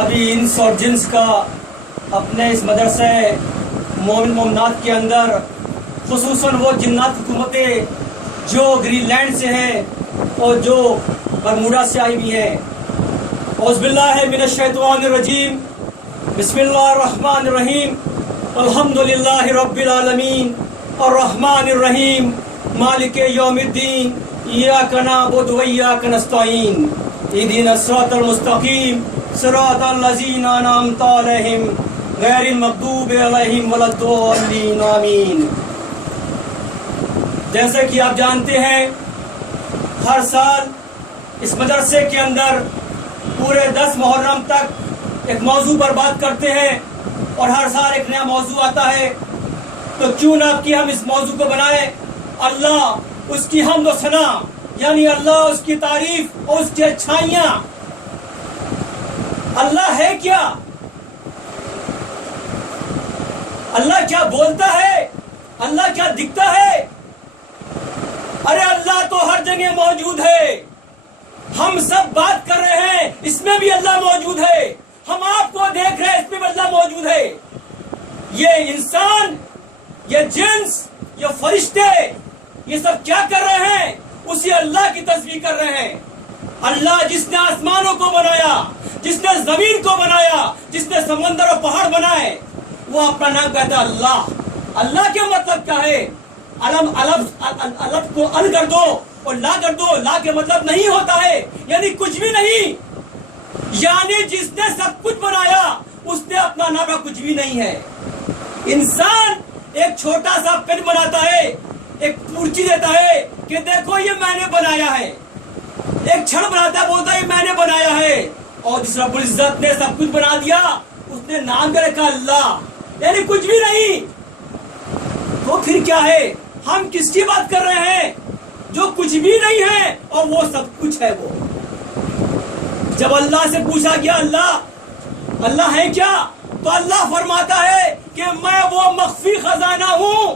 ابھی انس اور جنس کا اپنے اس مدرسے مومن مومنات کے اندر خصوصاً وہ جنات حکومتیں جو گرین لینڈ سے ہیں اور جو برموڈا سے آئی ہوئی ہیں. اعوذ باللہ من الشیطان الرجیم. بسم اللہ الرحمن الرحیم. الحمدللہ رب العالمین الرحمن الرحیم مالک یوم الدین. ایاک نعبد و ایاک نستعین. اہدنا الصراط المستقیم صراط الذین انعمت علیہم غیر المغضوب علیہم ولا الضالین. آمین. جیسے کہ آپ جانتے ہیں ہر سال اس مدرسے کے اندر پورے 10 محرم تک ایک موضوع پر بات کرتے ہیں اور ہر سال ایک نیا موضوع آتا ہے. تو کیوں نہ کہ ہم اس موضوع کو بنائیں اللہ اس کی حمد و ثنا، یعنی اللہ اس کی تعریف اور اس کی اچھائیاں. اللہ ہے کیا؟ اللہ کیا بولتا ہے؟ اللہ کیا دکھتا ہے؟ ارے اللہ تو ہر جگہ موجود ہے. ہم سب بات کر رہے ہیں اس میں بھی اللہ موجود ہے. ہم آپ کو دیکھ رہے ہیں اس میں بھی اللہ موجود ہے. یہ انسان، یہ جنس، یہ فرشتے، یہ سب کیا کر رہے ہیں؟ اسی اللہ کی تسبیح کر رہے ہیں. اللہ جس نے آسمانوں کو بنایا، جس نے زمین کو بنایا، جس نے سمندر اور پہاڑ بنائے، وہ اپنا نام کہتا ہے اللہ. اللہ کے مطلب کیا ہے؟ الف کو ال کر دو اور لا کر دو. لا کے مطلب نہیں ہوتا ہے یعنی کچھ بھی نہیں. یعنی جس نے سب کچھ بنایا اس نے اپنا نام کچھ بھی نہیں ہے. انسان ایک چھوٹا سا پن بناتا ہے، ایک پرچی دیتا ہے کہ دیکھو یہ میں نے بنایا ہے. ایک چھڑ بناتا ہے، بولتا ہے یہ میں نے بنایا ہے. اور جس رب العزت نے سب کچھ بنا دیا اس نے نام کر رکھا اللہ، یعنی کچھ بھی نہیں. تو پھر کیا ہے؟ ہم کس کی بات کر رہے ہیں؟ جو کچھ بھی نہیں ہے اور وہ سب کچھ ہے. وہ جب اللہ سے پوچھا گیا اللہ ہے کیا، تو اللہ فرماتا ہے کہ میں وہ مخفی خزانہ ہوں.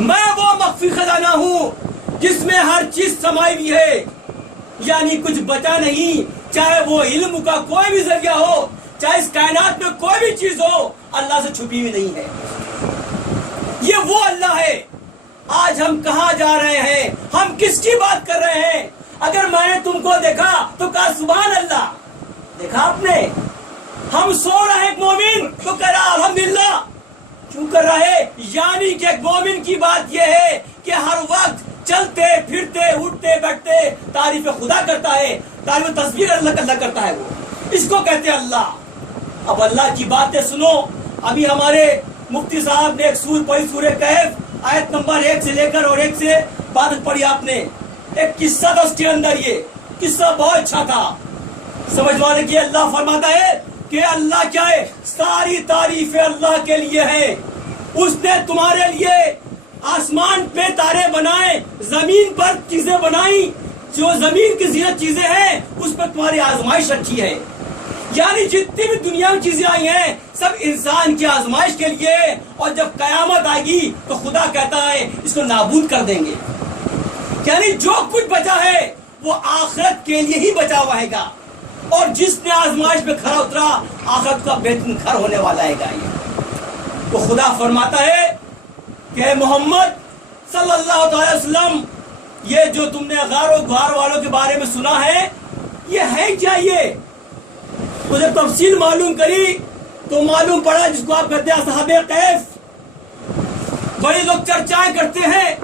میں وہ مخفی خزانہ ہوں جس میں ہر چیز سمائی ہوئی ہے، یعنی کچھ بچا نہیں. چاہے وہ علم کا کوئی بھی ذریعہ ہو، چاہے اس کائنات میں کوئی بھی چیز ہو، اللہ سے چھپی ہوئی نہیں ہے. یہ وہ اللہ ہے. آج ہم کہاں جا رہے ہیں؟ ہم کس کی بات کر رہے ہیں؟ اگر میں نے تم کو دیکھا تو کہا سبحان اللہ. دیکھا آپ نے؟ ہم سو رہے ہیں، ایک مومن تو کہہ رہا الحمدللہ. کیوں کر رہا ہے؟ یعنی کہ ایک مومن کی بات یہ ہے کہ ہر وقت چلتے پھرتے اٹھتے بیٹھتے تعریف خدا کرتا ہے، تعریف تسبیح اللہ کرتا ہے. وہ اس کو کہتے ہیں اللہ. اب اللہ کی باتیں سنو. ابھی ہمارے مفتی صاحب نے ایک سورہ پڑھی، سورہ کہف، آیت نمبر 1 سے لے کر اور 1 سے 12 پڑھی. آپ نے ایک قصہ تھا اس کے اندر. یہ قصہ بہت اچھا تھا سمجھوانے کی. اللہ فرماتا ہے کہ اللہ کیا ہے؟ ساری تعریف اللہ کے لیے ہے. اس نے تمہارے لیے آسمان پہ تارے بنائے، زمین پر چیزیں بنائی. جو زمین کی زینت چیزیں ہیں اس پہ تمہاری آزمائش رکھی ہے. یعنی جتنی بھی دنیا میں چیزیں آئی ہیں سب انسان کی آزمائش کے لیے. اور جب قیامت آئے گی تو خدا کہتا ہے اس کو نابود کر دیں گے. یعنی جو کچھ بچا ہے وہ آخرت کے لیے ہی بچا ہوا ہے گا. اور جس نے آزمائش پہ کھڑا اترا آخرت کا بہترین گھر ہونے والا ہے گا. یہ تو خدا فرماتا ہے کہ محمد صلی اللہ تعالی وسلم، یہ جو تم نے غار و غار والوں کے بارے میں سنا ہے یہ ہے کیا؟ یہ مجھے تفصیل معلوم کری تو معلوم پڑا جس کو آپ کہتے ہیں اصحاب کہف. بڑے لوگ چرچائیں کرتے ہیں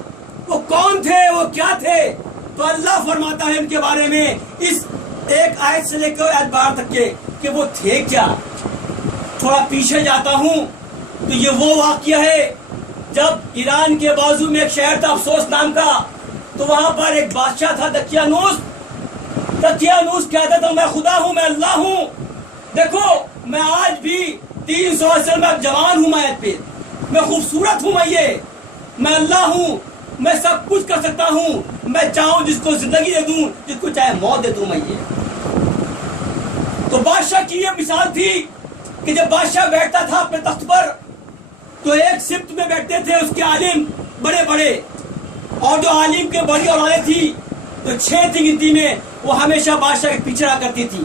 وہ کون تھے، وہ کیا تھے. تو اللہ فرماتا ہے ان کے بارے میں اس ایک آیت سے لے کر آیت 12 تک کے کہ وہ تھے کیا. تھوڑا پیچھے جاتا ہوں تو یہ وہ واقعہ ہے جب ایران کے بازو میں ایک شہر تھا افسوس نام کا. تو وہاں پر ایک بادشاہ تھا دقیانوس کہتا تھا میں خدا ہوں، میں اللہ ہوں. دیکھو میں آج بھی 300 سال میں جوان ہوں، میں خوبصورت ہوں، میں اللہ ہوں، میں سب کچھ کر سکتا ہوں. میں چاہوں جس کو زندگی دے دوں، جس کو چاہے موت دے دوں. میں یہ تو بادشاہ کی یہ مثال تھی کہ جب بادشاہ بیٹھتا تھا اپنے تخت پر تو ایک سمت میں بیٹھتے تھے اس کے عالم بڑے بڑے، اور جو عالم کے بڑی اولادیں تھی تو 6 تھی گنتی میں، وہ ہمیشہ بادشاہ کے پیچھے رہا کرتی تھی.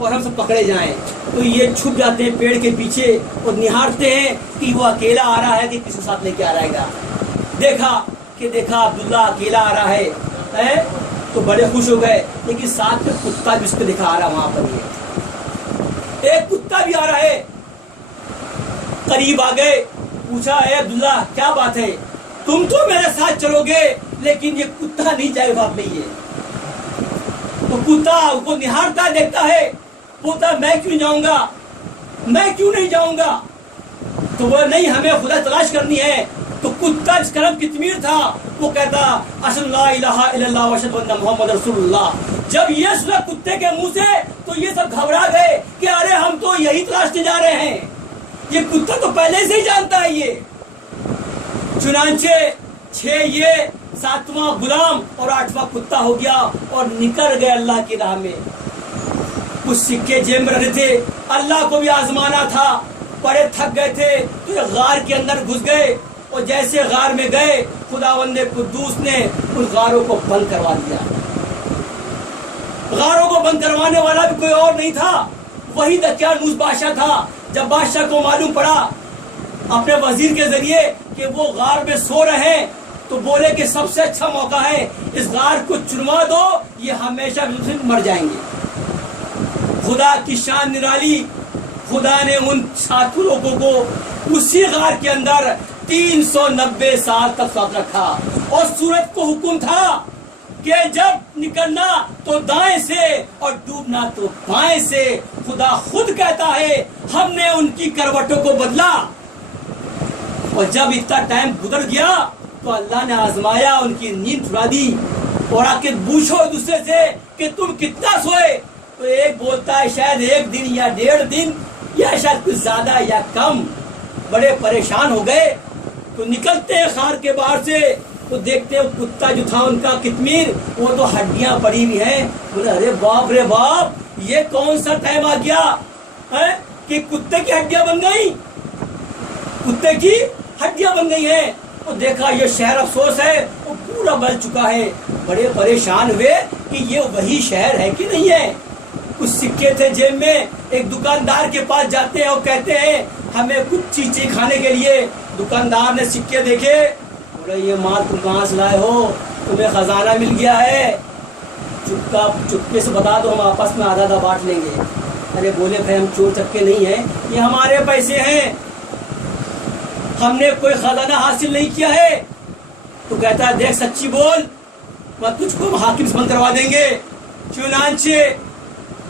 اور ہم سب پکڑے جائیں. تو یہ چھپ جاتے ہیں پیڑ کے پیچھے اور نہارتے ہیں کہ وہ اکیلا آ رہا ہے کہ کسی ساتھ لے کے آ رہے گا. دیکھا عبداللہ اکیلا آ رہا ہے تو بڑے خوش ہو گئے. لیکن ساتھ میں کتا بھی اس کو دکھا رہا وہاں پر. یہ ایک کتا بھی آ رہا ہے. قریب آ گئے, پوچھا اے عبداللہ کیا بات ہے, تم تو میرے ساتھ چلو گے لیکن یہ کتا نہیں جائے بات نہیں ہے. تو کتا اس کو نہارتا دیکھتا ہے, بولتا میں کیوں جاؤں گا, میں کیوں نہیں جاؤں گا. تو وہ نہیں, ہمیں خدا تلاش کرنی ہے. تو کتا جس کا نام کتمیر تھا وہ کہتا اشہد لا الہ الا اللہ واشہد ان محمد رسول اللہ. جب یہ سنا کتے کے منہ سے تو یہ سب گھبرا گئے کہ ارے ہم تو یہی تلاشنے جا رہے ہیں, یہ کتا تو پہلے سے ہی جانتا ہے. یہ چنانچہ 6 یہ 7واں غلام اور 8واں کتا ہو گیا اور نکل گئے اللہ کی راہ میں. کچھ سکے جیب میں رکھے تھے, اللہ کو بھی آزمانا تھا, بڑے تھک گئے تھے تو یہ غار کے اندر گھس گئے. اور جیسے غار میں گئے خداوند قدوس نے ان غاروں کو بند کروا دیا. غاروں کو بند کروانے والا بھی کوئی اور نہیں تھا, وہی دقیانوس بادشاہ تھا. جب بادشاہ کو معلوم پڑا اپنے وزیر کے ذریعے کہ وہ غار میں سو رہے ہیں تو بولے کہ سب سے اچھا موقع ہے, اس غار کو چنوا دو, یہ ہمیشہ مر جائیں گے. خدا کی شان نرالی, خدا نے ان 7 لوگوں کو اسی غار کے اندر 390 سال تک ساتھ رکھا. اور سورج کو حکم تھا کہ جب نکلنا تو دائیں سے اور ڈوبنا تو بائیں سے. خدا خود کہتا ہے ہم نے ان کی کروٹوں کو بدلا. اور جب اتنا ٹائم گزر گیا تو اللہ نے آزمایا, ان کی نیند چھڑا دی. اور آ کے پوچھو دوسرے سے کہ تم کتنا سوئے, تو ایک بولتا ہے شاید 1 دن یا 1.5 دن یا شاید کچھ زیادہ یا کم. بڑے پریشان ہو گئے تو نکلتے ہیں غار کے باہر سے تو دیکھتے ہیں کتا جو تھا ان کا کتمیر, وہ تو ہڈیاں پڑی ہوئی ہیں. بولے ارے باپ رے باپ, یہ کون سا ٹائم آ گیا کہ کتے کی ہڈیاں بن گئی, کتے کی ہڈیاں بن گئی ہیں. اور دیکھا یہ شہر افسوس ہے وہ پورا بل چکا ہے. بڑے پریشان ہوئے کہ یہ وہی شہر ہے کہ نہیں ہے. کچھ سکے تھے جیب میں, ایک دکاندار کے پاس جاتے ہیں اور کہتے ہیں ہمیں کچھ چیزیں کھانے کے لیے. دکاندار نے سکے دیکھے, بولے یہ مال تم کہاں سے لائے ہو, تمہیں خزانہ مل گیا ہے, چپکے سے بتا دو, ہم آپس میں آدھا بانٹ لیں گے. ارے بولے بھائی ہم چور چکے نہیں ہیں, یہ ہمارے پیسے ہیں, ہم نے کوئی خزانہ حاصل نہیں کیا ہے. تو کہتا ہے دیکھ سچی بول, میں تجھ کو حاکم سے بند کروا دیں گے. چنانچہ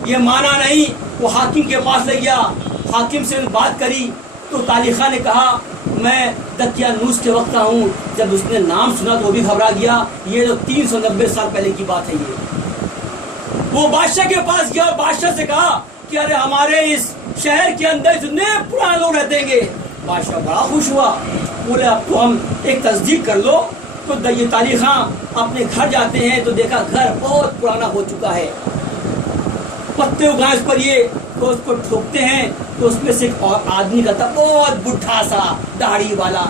یہ مانا نہیں, وہ حاکم کے پاس لے گیا, حاکم سے بات کری تو تالیخہ نے کہا میں دقیانوس کے وقت کا ہوں. جب اس نے نام سنا تو وہ بھی گھبرا گیا, یہ تو 390 سال پہلے کی بات ہے. یہ وہ بادشاہ کے پاس گیا اور بادشاہ سے کہا کہ ارے ہمارے اس شہر کے اندر جتنے پرانے لوگ رہتے ہیں. بادشاہ بڑا خوش ہوا, بولے اب تو ہم ایک تصدیق کر لو. تو یہ تاریخاں اپنے گھر جاتے ہیں تو دیکھا گھر بہت پرانا ہو چکا ہے, پتے اگائے اس پر, یہ تو اس کو ٹھوکتے ہیں تو اس میں سے ایک اور آدمی کا تھا بہت بڈھا سا داڑھی والا.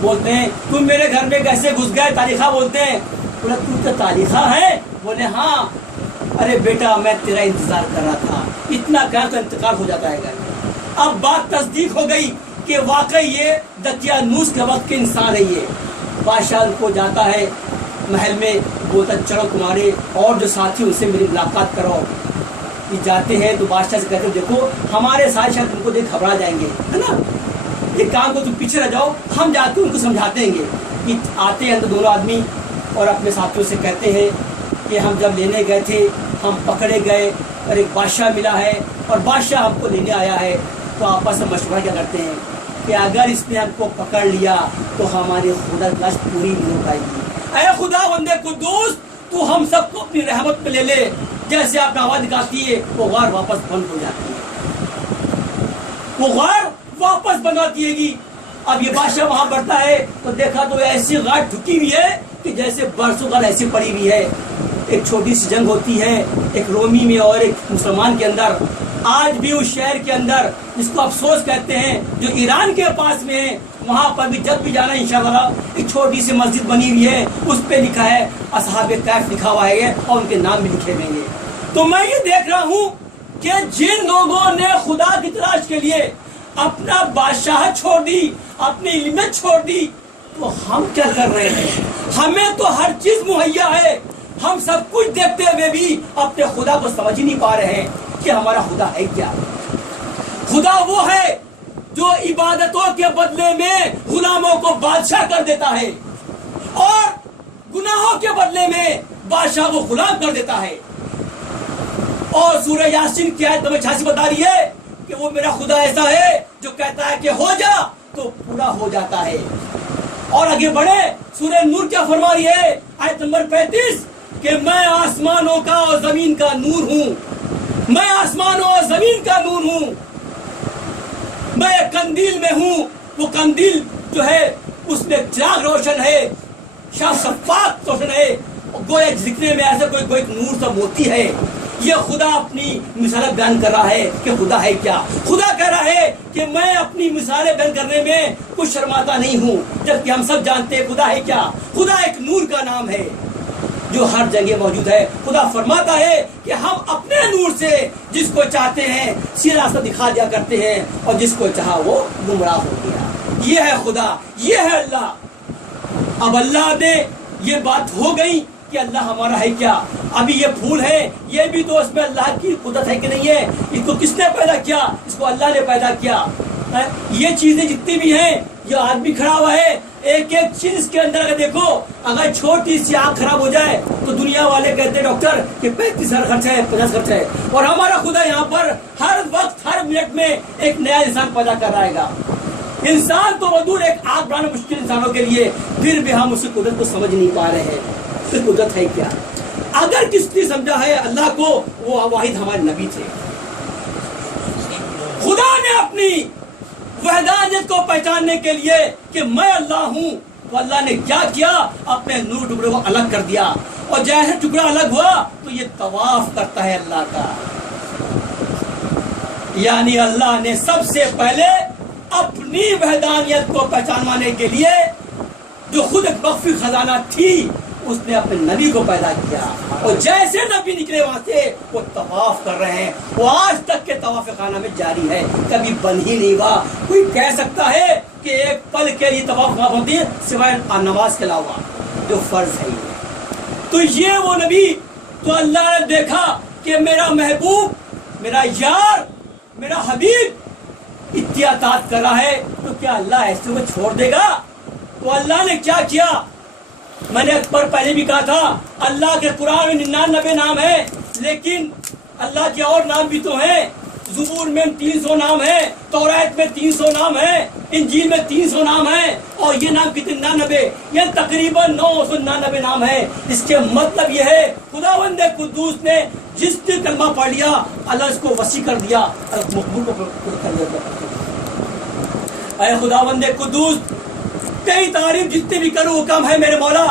بولتے ہیں تم میرے گھر میں کیسے گھس گئے, تاریخہ بولتے ہیں. بولا تم تو تاریخہ ہے, بولے ہاں. ارے بیٹا میں تیرا انتظار کر رہا تھا, اتنا کہا تو انتقال ہو جاتا ہے گھر. اب بات تصدیق ہو گئی کہ واقعی یہ دقیانوس کے وقت کے انسان ہے. یہ بادشاہ کو جاتا ہے محل میں, بولتا چلو تمہارے اور جو ساتھی ان سے میری ملاقات کرو. جاتے ہیں تو بادشاہ سے کہتے ہیں دیکھو ہمارے ساتھ شاید تم کو دیکھ گھبرا جائیں گے, ہے نا, ایک کام کو تم پیچھے رہ جاؤ, ہم جاتے ہیں ان کو سمجھاتے ہیں. کہ آتے ہیں تو دونوں آدمی اور اپنے ساتھیوں سے کہتے ہیں کہ ہم جب لینے گئے تھے ہم پکڑے گئے اور ایک بادشاہ ملا ہے اور بادشاہ ہم کو لینے آیا ہے. تو آپس میں مشورہ کیا کرتے ہیں کہ اگر اس نے ہم کو پکڑ لیا تو ہماری خدا تلاش پوری نہیں ہو پائے گی. اے خدا بندے قدوس, تو ہم سب کو اپنی رحمت پہ لے لے. جیسے آپ نے آواز نکالتی ہے وہ غار واپس بند ہو جاتی ہے, وہ غار واپس بناتی ہے گی. اب یہ بادشاہ وہاں بڑھتا ہے تو دیکھا تو ایسی غار ٹھکی ہوئی ہے کہ جیسے برسوں غار ایسی پڑی ہوئی ہے. ایک چھوٹی سی جنگ ہوتی ہے ایک رومی میں اور ایک مسلمان کے اندر. آج بھی اس شہر کے اندر جس کو افسوس کہتے ہیں جو ایران کے پاس میں ہے, وہاں پر بھی جب بھی جانا انشاءاللہ ایک چھوٹی سی مسجد بنی ہوئی ہے, اس پہ لکھا ہے اصحاب کہف لکھا ہوا ہے اور ان کے نام بھی لکھے ہوئے ہیں. تو میں یہ دیکھ رہا ہوں کہ جن لوگوں نے خدا کی تلاش کے لیے اپنا بادشاہ چھوڑ دی، اپنی علمیت چھوڑ دی، تو ہم کیا کر رہے ہیں؟ ہمیں تو ہر چیز مہیا ہے، ہم سب کچھ دیکھتے ہوئے بھی اپنے خدا کو سمجھ ہی نہیں پا رہے ہیں کہ ہمارا خدا ہے کیا۔ خدا وہ ہے جو عبادتوں کے بدلے میں غلاموں کو بادشاہ کر دیتا ہے اور گناہوں کے بدلے میں بادشاہ کو غلام کر دیتا ہے۔ اور سورہ یاسین کی آیت نمبر 86 بتا رہی ہے کہ وہ میرا خدا ایسا ہے جو کہتا ہے کہ ہو جا تو پورا ہو جاتا ہے۔ اور آگے بڑھے، سورہ نور کیا فرما رہی ہے آیت نمبر 35 کہ میں آسمانوں کا اور زمین کا نور ہوں، میں آسمانوں اور زمین کا نور ہوں، میں ایک قندیل میں ہوں، وہ قندیل جو ہے اس میں چراغ روشن ہے، شفاف روشن ہے، گویا دکھنے میں ایسا کوئی نور سا موتی ہے۔ یہ خدا اپنی مثالیں بیان کر رہا ہے کہ خدا ہے کیا۔ خدا کہہ رہا ہے کہ میں اپنی مثالیں بیان کرنے میں کچھ شرماتا نہیں ہوں، جبکہ ہم سب جانتے ہیں خدا ہے کیا۔ خدا ایک نور کا نام ہے جو ہر جگہ موجود ہے۔ خدا فرماتا ہے کہ ہم اپنے نور سے جس کو چاہتے ہیں سیدھا راستہ دکھا دیا کرتے ہیں اور جس کو چاہا وہ گمراہ ہو گیا۔ یہ ہے خدا، یہ ہے اللہ۔ اب اللہ نے یہ بات ہو گئی کہ اللہ ہمارا ہے کیا۔ ابھی یہ پھول ہے، یہ بھی تو اس میں اللہ کی قدرت ہے کہ نہیں ہے؟ اس کو کس نے پیدا کیا؟ اس کو اللہ نے پیدا کیا۔ یہ چیزیں جتنی بھی ہیں، یہ آدمی کھڑا ہوا ہے، ایک ایک چیز کے اندر اگر دیکھو، اگر چھوٹی سی آنکھ خراب ہو جائے تو دنیا والے کہتے ہیں ڈاکٹر کہ 35,000 خرچ ہے، 50 خرچ ہے، اور ہمارا خدا یہاں پر ہر وقت ہر منٹ میں ایک نیا انسان پیدا کر رہے گا۔ انسان تو مدور ایک آگ بنانا مشکل انسانوں کے لیے، پھر بھی ہم اس کی قدرت کو سمجھ نہیں پا رہے ہیں۔ پھر قدرت ہے کیا؟ اگر کس نے سمجھا ہے اللہ کو، وہ واحد ہمارے نبی تھے۔ خدا نے اپنی وحدانیت کو پہچاننے کے لیے کہ میں اللہ ہوں، تو اللہ نے کیا کیا؟ اپنے نور ٹکڑے کو الگ کر دیا، اور جیسے ٹکڑا الگ ہوا تو یہ طواف کرتا ہے اللہ کا۔ یعنی اللہ نے سب سے پہلے اپنی وحدانیت کو پہچانوانے کے لیے جو خود ایک مخفی خزانہ تھی، اس نے اپنے نبی کو پیدا کیا، اور جیسے نبی نکلے وہاں سے وہ طواف کر رہے ہیں۔ وہ آج تک کے طواف خانہ میں جاری ہے، کبھی بند ہی نہیں ہوا۔ کوئی کہہ سکتا ہے کہ ایک پل کے لیے طواف خانہ ہوتی ہے سوائے نماز کے علاوہ جو فرض ہے؟ تو یہ وہ نبی، تو اللہ نے دیکھا کہ میرا محبوب، میرا یار، میرا حبیب اطاعت کر رہا ہے، تو کیا اللہ ایسے کو چھوڑ دے گا؟ تو اللہ نے کیا کیا؟ میں نے پہلے بھی کہا تھا، اللہ کے قرآن میں 99 نام ہیں، لیکن اللہ کے اور نام بھی تو ہیں۔ زبور میں 300 نام ہیں، تورات میں 300 نام ہیں، انجیل میں 300 نام ہیں، اور یہ نام کتنے 99، یہ تقریباً 999 نام ہیں۔ اس کے مطلب یہ ہے خداوند قدوس نے جس نے کلمہ پڑھ لیا، اللہ اس کو وسیع کر دیا، مقبول کو کر دیا۔ اے خداوند قدوس، کئی تعریف جتنے بھی کروں وہ کم ہے میرے مولا۔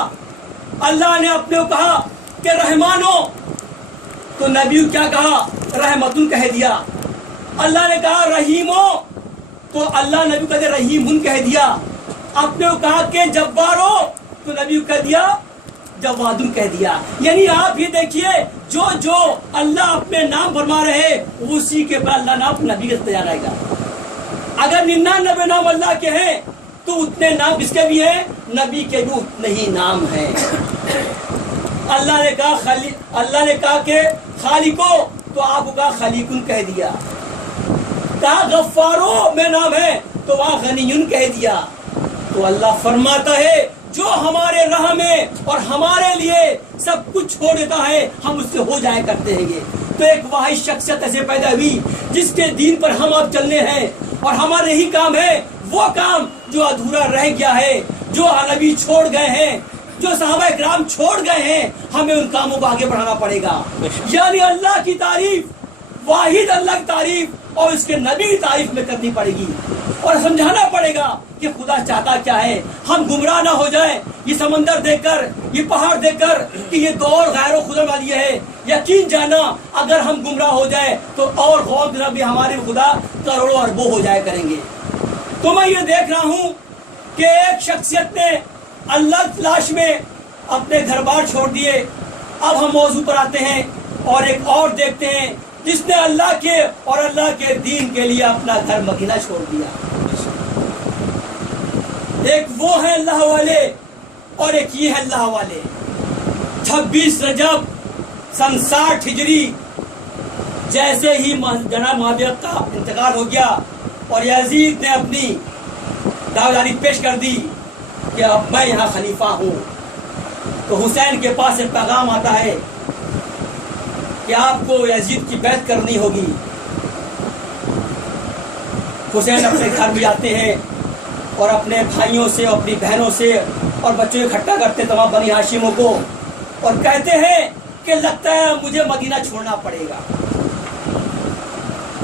اللہ نے اپنے کو کہا کہ رحمانو، تو نبی کیا کہا؟ رحمتن کہہ دیا۔ اللہ نے کہا رحیمو، تو اللہ نبی کو کہتے رحیمن کہہ دیا۔ اپنے کو کہا کہ جبارو، تو نبی کو کہہ دیا جوادن کہہ دیا۔ یعنی آپ یہ دیکھیے، جو اللہ اپنے نام فرما رہے اسی کے بعد اللہ نام نبی کے تیار آئے گا۔ اگر 99 نام اللہ کے ہیں تو اتنے نام کس کے بھی ہیں؟ نبی کے بھی اتنے ہی نام ہیں۔ اللہ نے کہا کہ خالقو، تو آپ کو کہا خلیقن کہہ دیا۔ کہا غفارو میں نام ہے، تو وہاں غنیون کہہ دیا۔ تو اللہ فرماتا ہے جو ہمارے راہ میں اور ہمارے لیے سب کچھ چھوڑ دیتا ہے، ہم اس سے ہو جایا کرتے ہیں گے۔ تو ایک واحد شخصیت ایسے پیدا ہوئی جس کے دین پر ہم اب چلنے ہیں، اور ہمارے ہی کام ہے وہ کام جو ادھورا رہ گیا ہے، جو نبی چھوڑ گئے ہیں، جو صحابہ کرام چھوڑ گئے ہیں، ہمیں ان کاموں کو آگے بڑھانا پڑے گا۔ یعنی اللہ کی تعریف، واحد اللہ کی تعریف اور اس کے نبی کی تعریف میں کرنی پڑے گی، اور سمجھانا پڑے گا کہ خدا چاہتا کیا ہے۔ ہم گمراہ نہ ہو جائیں یہ سمندر دیکھ کر، یہ پہاڑ دیکھ کر کہ یہ دور غیر و خدا والی ہے۔ یقین جانا اگر ہم گمراہ ہو جائے تو اور غور کرنا بھی ہمارے خدا کروڑوں اربوں ہو جائے کریں گے۔ تو میں یہ دیکھ رہا ہوں کہ ایک شخصیت نے اللہ تلاش میں اپنے گھر بار چھوڑ دیے۔ اب ہم موضوع پر آتے ہیں اور ایک اور دیکھتے ہیں جس نے اللہ کے اور اللہ کے دین کے لیے اپنا گھر مدینہ چھوڑ دیا. ایک وہ ہے اللہ والے اور ایک یہ ہے اللہ والے. 26 رجب سن 60 ہجری جیسے ہی جناب معاویہ کا انتقال ہو گیا اور یزید نے اپنی دعویداری پیش کر دی کہ اب میں یہاں خلیفہ ہوں، تو حسین کے پاس ایک پیغام آتا ہے کہ آپ کو یزید کی بیعت کرنی ہوگی. حسین اپنے گھر بھی آتے ہیں اور اپنے بھائیوں سے، اپنی بہنوں سے اور بچوں کو اکٹھا کرتے تمام بنی ہاشموں کو اور کہتے ہیں کہ لگتا ہے مجھے مدینہ چھوڑنا پڑے گا،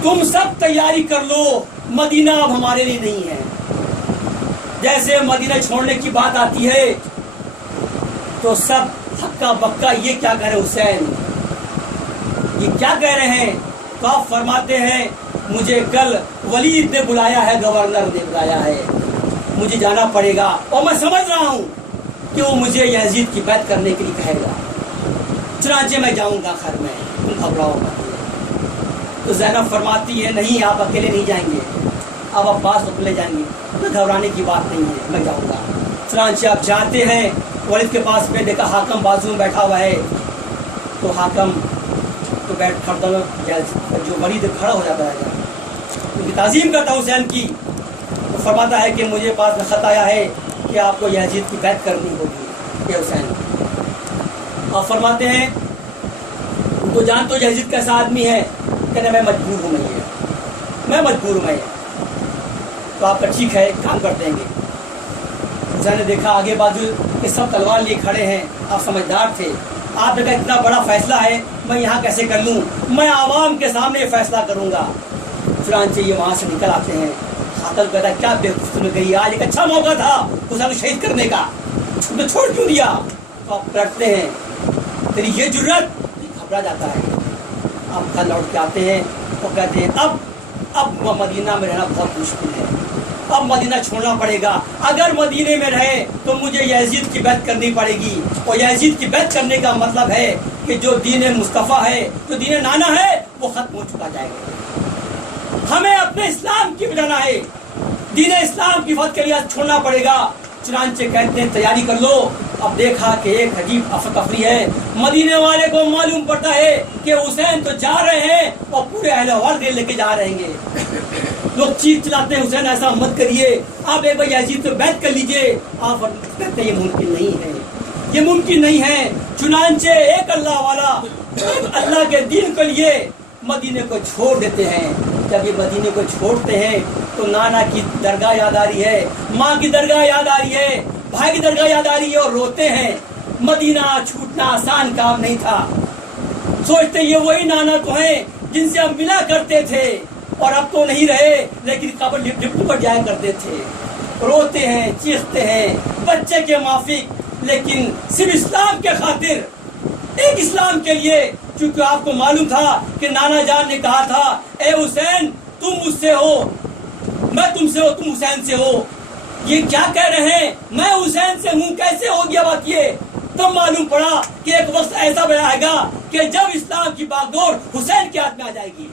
تم سب تیاری کر لو، مدینہ اب ہمارے لیے نہیں ہے. جیسے مدینہ چھوڑنے کی بات آتی ہے تو سب ہکا بکا، یہ کیا کہہ رہے حسین، یہ کیا کہہ رہے ہیں؟ تو آپ فرماتے ہیں مجھے کل ولید نے بلایا ہے، گورنر نے بلایا ہے، مجھے جانا پڑے گا اور میں سمجھ رہا ہوں کہ وہ مجھے یزید کی بیعت کرنے کے لیے کہے گا، چنانچہ میں جاؤں گا گھر میں، تم گھبراؤ مت. تو زینب فرماتی ہے نہیں، آپ اکیلے نہیں جائیں گے، آپ عباس کو لے جائیں گے، تو گھبرانے کی بات نہیں ہے، میں جاؤں گا. چنانچہ آپ جاتے ہیں ولید کے پاس میں، دیکھا حاکم بازو میں بیٹھا ہوا ہے. تو حاکم تو بیٹھ کھڑا، جو ولید کھڑا ہو جاتا ہے، ان کی تعظیم کرتا حسین کی. تو فرماتا ہے کہ مجھے پاس میں خط آیا ہے کہ آپ کو یزید کی بیعت کرنی ہوگی. یہ حسین آپ فرماتے ہیں تو جان تو یزید کیسا آدمی ہے، کہنے میں مجبور ہوں، میں مجبور ہوں. تو آپ کا ٹھیک ہے، کام کر دیں گے. حسین نے دیکھا آگے بازو کہ سب تلوار لیے کھڑے ہیں، آپ سمجھدار تھے. آپ نے کہا اتنا بڑا فیصلہ ہے، میں یہاں کیسے کر لوں، میں عوام کے سامنے یہ فیصلہ کروں گا. چنانچہ یہ وہاں سے نکل آتے ہیں. حاکم کہتا ہے کیا بےوقوفی میں گئی، آج ایک اچھا موقع تھا حسین کو شہید کرنے کا، تو چھوڑ کیوں دیا. تو آپ کرتے ہیں تیری یہ جرت، گھبرا جاتا ہے. آپ گھر لوٹ کے آتے ہیں اور کہتے ہیں اب مدینہ میں رہنا بہت مشکل ہے، اب مدینہ چھوڑنا پڑے گا. اگر مدینے میں رہے تو مجھے یزید کی بیعت کرنی پڑے گی، اور یزید کی بیعت کرنے کا مطلب ہے کہ جو دین مصطفیٰ ہے، جو دین نانا ہے، وہ ختم ہو چکا جائے گا. ہمیں اپنے اسلام کی بجانا ہے، دین اسلام کی فتح کے لیے چھوڑنا پڑے گا. چنانچہ کہتے ہیں تیاری کر لو. اب دیکھا کہ ایک عجیب افراتفری ہے. مدینے والے کو معلوم پڑتا ہے کہ حسین تو جا رہے ہیں اور پورے اہل وفد لے کے جا رہے ہیں. لوگ چیخ چلاتے ہیں حسین ایسا مت کریے، آپ ایک بار یزید سے بیعت کر لیجئے. آپ کہتے ہیں یہ ممکن نہیں ہے، یہ ممکن نہیں ہے. چنانچہ ایک اللہ والا اللہ کے دین کے لیے مدینے کو چھوڑ دیتے ہیں. جب یہ مدینے کو چھوڑتے ہیں تو نانا کی درگاہ یاد آ رہی ہے، ماں کی درگاہ یاد آ رہی ہے، بھائی کی درگاہ یاد آ رہی ہے اور روتے ہیں. مدینہ چھوٹنا آسان کام نہیں تھا. سوچتے یہ وہی نانا تو ہیں جن سے ہم ملا کرتے تھے اور اب تو نہیں رہے، لیکن قبر لپٹ پر جایا کرتے تھے. روتے ہیں، چیختے ہیں بچے کے موافق، لیکن صرف اسلام کے خاطر، ایک اسلام کے لیے. چونکہ آپ کو معلوم تھا کہ نانا جان نے کہا تھا اے حسین تم مجھ سے ہو، میں تم سے ہو، تم حسین سے ہو. یہ کیا کہہ رہے ہیں، میں حسین سے ہوں، کیسے ہو گیا بات. یہ تب معلوم پڑا کہ ایک وقت ایسا آئے گا کہ جب اسلام کی باغڈور حسین کے ہاتھ میں آ جائے گی.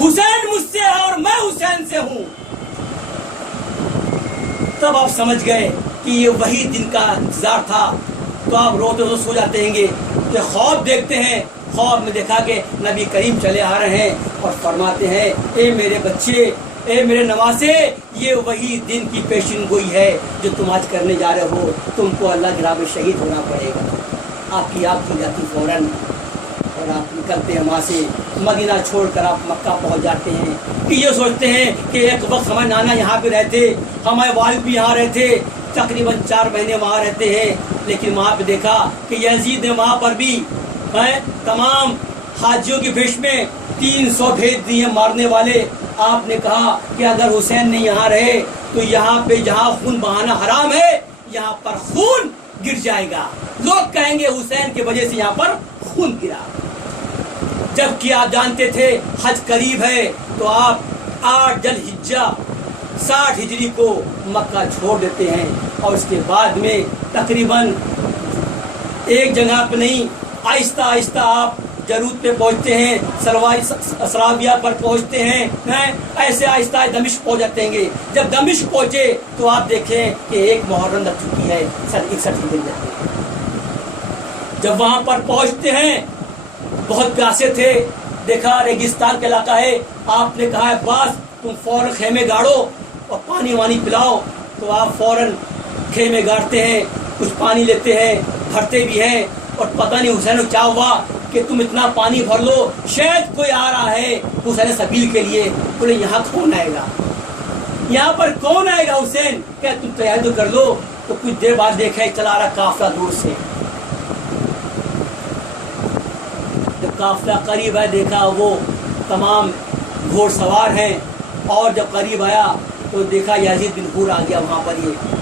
حسین مجھ سے ہے اور میں حسین سے ہوں. تب آپ سمجھ گئے کہ یہ وہی دن کا انتظار تھا. تو آپ روتے تو سو جاتے ہیں گے کہ خواب دیکھتے ہیں. خواب میں دیکھا کہ نبی کریم چلے آ رہے ہیں اور فرماتے ہیں اے میرے بچے، اے میرے نواسے، یہ وہی دن کی پیشن گوئی ہے جو تم آج کرنے جا رہے ہو. تم کو اللہ کی راہ میں شہید ہونا پڑے گا. آپ کی آنکھ کھل جاتی فوراً اور آپ نکلتے ہیں وہاں سے. مدینہ چھوڑ کر آپ مکہ پہنچ جاتے ہیں کہ یہ سوچتے ہیں کہ ایک وقت ہمارے نانا یہاں پہ رہتے، ہمارے والد بھی یہاں رہتے، تقریباً 4 مہینے وہاں رہتے ہیں. لیکن وہاں پہ دیکھا کہ یزید نے وہاں پر بھی تمام حاجیوں کی بھیش میں 300 بھیج دیے مارنے والے. آپ نے کہا کہ اگر حسین نے یہاں رہے تو یہاں پہ جہاں خون بہانا حرام ہے، یہاں پر خون گر جائے گا. لوگ کہیں گے حسین کی وجہ سے یہاں پر خون گرا. جبکہ آپ جانتے تھے حج قریب ہے. تو آپ 8 ذی الحجہ 60 ہجری کو مکہ چھوڑ دیتے ہیں. اور اس کے بعد میں تقریباً ایک جگہ پہ نہیں آہستہ آہستہ آپ جرود پہ پہنچتے ہیں، سرابیہ پر پہنچتے ہیں، ایسے آہستہ دمشق پہنچ جاتے ہیں۔ جب دمشق پہنچے تو آپ دیکھیں کہ ایک محرم لگ چکی ہے، 61 دن لگتے ہیں۔ جب وہاں پر پہنچتے ہیں بہت پیاسے تھے، دیکھا ریگستان کا علاقہ ہے، آپ نے کہا ہے بس تم فوراً خیمے گاڑو اور پانی وانی پلاؤ، تو آپ فوراً خیمے گاڑتے ہیں، کچھ پانی لیتے ہیں، بھرتے بھی ہیں، اور پتہ نہیں حسین کو کیا ہوا کہ تم اتنا پانی بھر لو، شاید کوئی آ رہا ہے حسین سبیل کے لیے۔ بولے یہاں کون آئے گا، یہاں پر کون آئے گا حسین، کیا تم تیاری تو کر لو۔ تو کچھ دیر بعد دیکھا چلا رہا قافلہ دور سے، جب قافلہ قریب ہے دیکھا وہ تمام گھوڑ سوار ہیں، اور جب قریب آیا تو دیکھا یزید بن حور آ گیا وہاں پر۔ یہ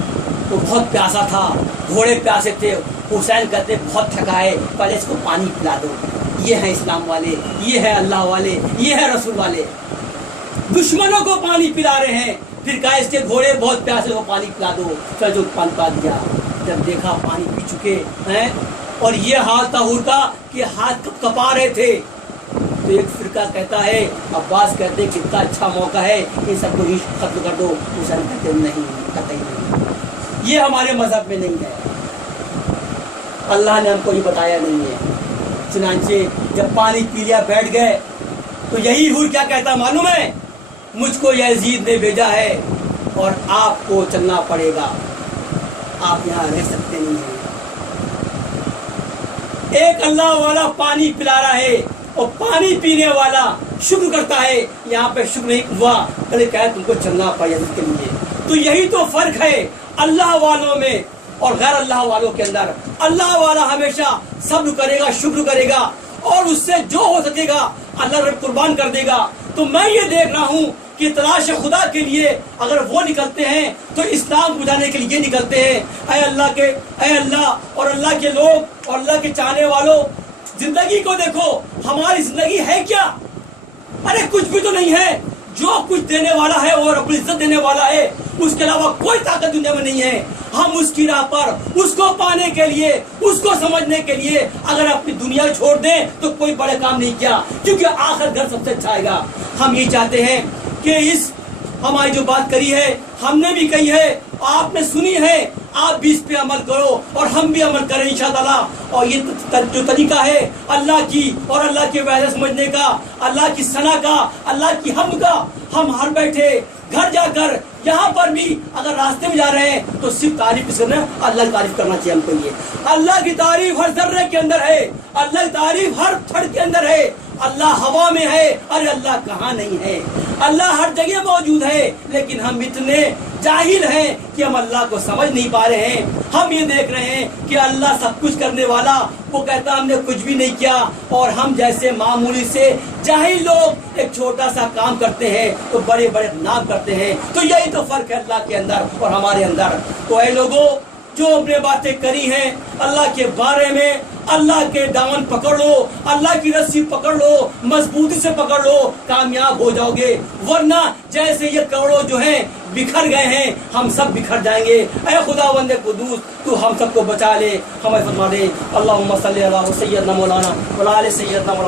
تو بہت پیاسا تھا، گھوڑے پیاسے تھے۔ حسین کہتے بہت تھکا ہے، پہلے اس کو پانی پلا دو۔ یہ ہیں اسلام والے، یہ ہے اللہ والے، یہ ہے رسول والے، دشمنوں کو پانی پلا رہے ہیں۔ پھر کہا اس کے گھوڑے بہت پیاسے کو پانی پلا دو، پھر جو پانی پلا دیا۔ جب دیکھا پانی پی چکے ہیں اور یہ حال تھا حور کا کہ ہاتھ کپا رہے تھے، تو ایک فرقہ کہتا ہے، عباس کہتے ہیں کتنا اچھا موقع ہے، ان سب کو ہی ختم کر دو۔ حسین کہتے نہیں، قطعی نہیں، یہ ہمارے مذہب میں نہیں ہے، اللہ نے ہم کو یہ بتایا نہیں ہے۔ چنانچہ جب پانی پی لیا بیٹھ گئے تو یہی حور کیا کہتا معلوم ہے، مجھ کو یزید نے بھیجا ہے اور آپ کو چلنا پڑے گا، آپ یہاں رہ سکتے نہیں ہیں۔ ایک اللہ والا پانی پلا رہا ہے اور پانی پینے والا شکر کرتا ہے، یہاں پہ شکر نہیں ہوا، پہلے کہا تم کو چلنا پڑے گا کے لیے۔ تو یہی تو فرق ہے اللہ والوں میں اور غیر اللہ والوں کے اندر۔ اللہ والا ہمیشہ صبر کرے گا، شکر کرے گا، اور اس سے جو ہو سکے گا اللہ رب قربان کر دے گا۔ تو میں یہ دیکھ رہا ہوں کہ تلاش خدا کے لیے اگر وہ نکلتے ہیں تو اسلام بجھانے کے لیے نکلتے ہیں۔ اے اللہ اور اللہ کے لوگ اور اللہ کے چاہنے والوں، زندگی کو دیکھو، ہماری زندگی ہے کیا؟ ارے کچھ بھی تو نہیں ہے۔ جو کچھ دینے والا ہے وہ رب العزت دینے والا ہے، اس کے علاوہ کوئی طاقت دنیا میں نہیں ہے۔ ہم اس کی راہ پر اس کو پانے کے لیے، اس کو سمجھنے کے لیے اگر اپنی دنیا چھوڑ دیں تو کوئی بڑے کام نہیں کیا، کیونکہ آخر گھر سب سے اچھا آئے گا۔ ہم یہ چاہتے ہیں کہ اس ہماری جو بات کری ہے، ہم نے بھی کہی ہے، آپ نے سنی ہے، آپ بھی اس پہ عمل کرو اور ہم بھی عمل کریں انشاءاللہ۔ اور یہ جو طریقہ ہے اللہ کی اور اللہ کے وعدے سمجھنے کا، اللہ کی ثنا کا، اللہ کی حمد کا، ہم ہر بیٹھے گھر جا کر یہاں پر بھی اگر راستے میں جا رہے ہیں تو صرف تعریف اس کرنا، اللہ کی تعریف کرنا چاہیے ہم کو۔ یہ اللہ کی تعریف ہر ذرے کے اندر ہے، اللہ کی تعریف ہر پھڑ کے اندر ہے۔ اللہ ہوا میں ہے، ارے اللہ کہاں نہیں ہے؟ اللہ ہر جگہ موجود ہے، لیکن ہم اتنے جاہل ہیں کہ ہم اللہ کو سمجھ نہیں پا رہے ہیں۔ ہم یہ دیکھ رہے ہیں کہ اللہ سب کچھ کرنے والا، وہ کہتا ہم نے کچھ بھی نہیں کیا، اور ہم جیسے معمولی سے جاہل لوگ ایک چھوٹا سا کام کرتے ہیں تو بڑے بڑے نام کرتے ہیں۔ تو یہی تو فرق ہے اللہ کے اندر اور ہمارے اندر۔ تو اے لوگوں جو اپنے باتیں کری ہیں اللہ کے بارے میں، اللہ کے دامن پکڑ لو، اللہ کی رسی پکڑ لو، مضبوطی سے پکڑ لو، کامیاب ہو جاؤ گے۔ ورنہ جیسے یہ کروڑوں جو ہیں بکھر گئے ہیں، ہم سب بکھر جائیں گے۔ اے خداوند قدوس تو ہم سب کو بچا لے، ہمیں فرما دے۔ اللہم صلی علی سیدنا مولانا وعلی آل سیدنا مولانا۔